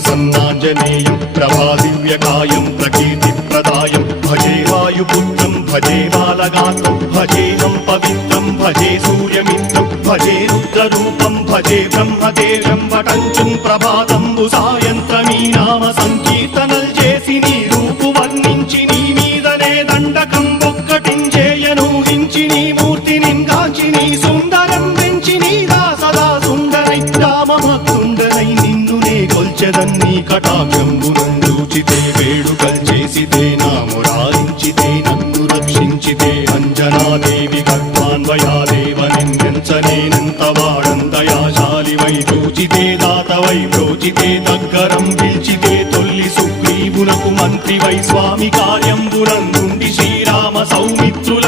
प्रसन्नाञ्जनेयं प्रभादिव्यकायं प्रकीर्तिप्रदायं भजे वायुपुत्रं भजे बालगात्रं भजेऽहं पवित्रं भजे सूर्यमित्रं भजे रुद्ररूपं भजे ब्रह्मदेवं वटञ्चं ప్రభాతంబు సాయంత్రమీ నామ సంకీర్తనల్ చేసి నీ రూపు వర్ణించి నీ మీదనే దండకం ఒక్కటించేయనూహించి నీ మూర్తిని గాంచి నీ సుందరం పెంచి నీదా సదా సుందరై రామభక్తుండనై నిన్నునే కొల్చెదన్నీ కటాక్షంబునందూచితే వేడుకల్ చేసితే నా మురారించితే నన్ను రక్షించితే అంజనాదేవి గర్భాన్వయాదేవ నిందించనేనంత వాడంతయాశాలివై చూచితే దాతవై బ్రోచితే దగ్గరం పిలిచితే తొల్లి సుగ్రీవునకు మంత్రివై స్వామి కార్యంబునందుండి శ్రీరామ సౌమిత్రుల